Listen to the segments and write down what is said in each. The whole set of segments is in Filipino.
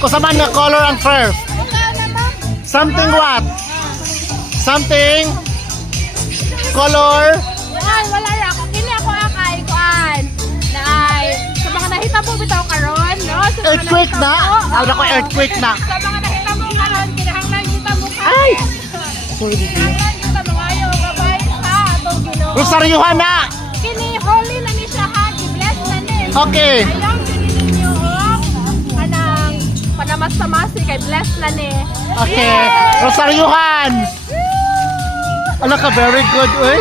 Kusaman nga color ang first. Something what? Something color. Ay, wala na ako. Kini ako akay kuan. Nay, sa mga nahitabo bitaw karon, no? Sa mga Earthquake na? Ano ko earthquake na? Sa mga nahitabo karon, kinahanglan kita mo ka. Ay! Kinahanglan kita mo ayo gabay sa atong Ginoo. Rosaryuhan na! Kini holy na ni siya ha, i-bless na ni. Okay. Ayaw kini ninyo kanang panamas-tamasi kay bless na ni. Okay. Rosaryuhan! Ala ka, very good, uy.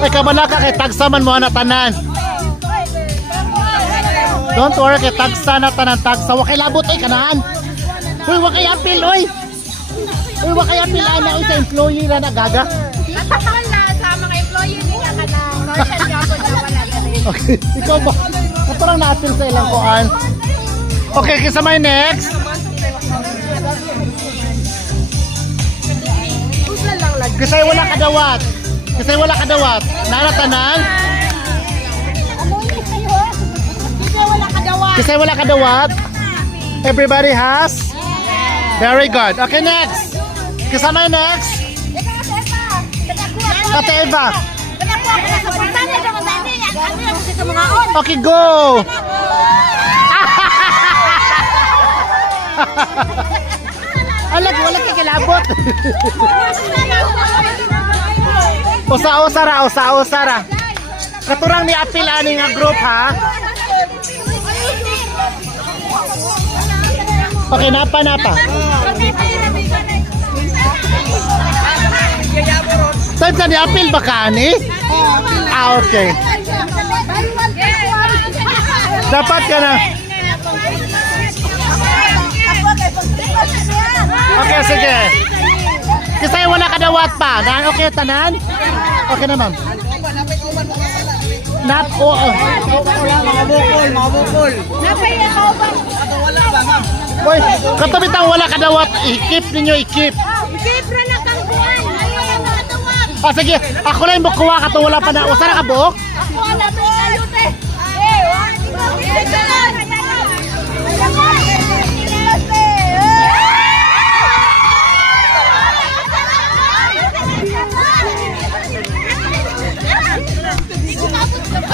Ay, kabala ka kay tagsaman mo na tanan. Don't worry kay tagsa na tanan tagsa. Wa kay labot ay kanaan. Uy, wa kay apil, uy. Uy, wa kay apil ana uy sa employee na nagaga. Natakal na sa mga employee niya kanang Northern Gabon na wala dali. Okay, ikaw ba? Parang na-apil sa ilang kuan. Okay, kisa may next. Usla lang lagi. Kasi wala kadawat. Kasi wala kadawat. Naratanan. Kasi wala kadawa. Kasi wala kadawat. Everybody has. Very good. Okay, next. Kisa may next. Ate Eva. Okay, go. Alag, wala kikilabot. Usa-usara, usa-usara. Katurang ni apil ani nga group ha. Okay, napa. Saan ka ni apil ba ka ni? Ah, okay. Dapat ka na. Okay, sige. Kasi wala kadawat pa. Okay, tanan? Okay na, ma'am. Napaya ka ba? Uy, katubitang wala kadawat. I-keep ninyo, i-keep. Siyempre na kang kuwan. Ayaw na katawag. Ah, sige. Ako lang yung bukuha ka wala pa na. Usara ka buok? Ako alam mo kayo te.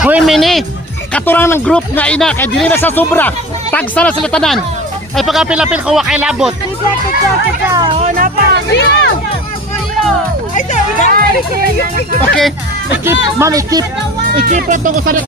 Hoy, mini. Katurang ng group nga ina. Kaya dili na sa sobra. Tagsa na sila tanan. Ay pag-apil-apil ko kay labot. Okay. I-keep, ma'am, i-keep. I-keep ito ko sa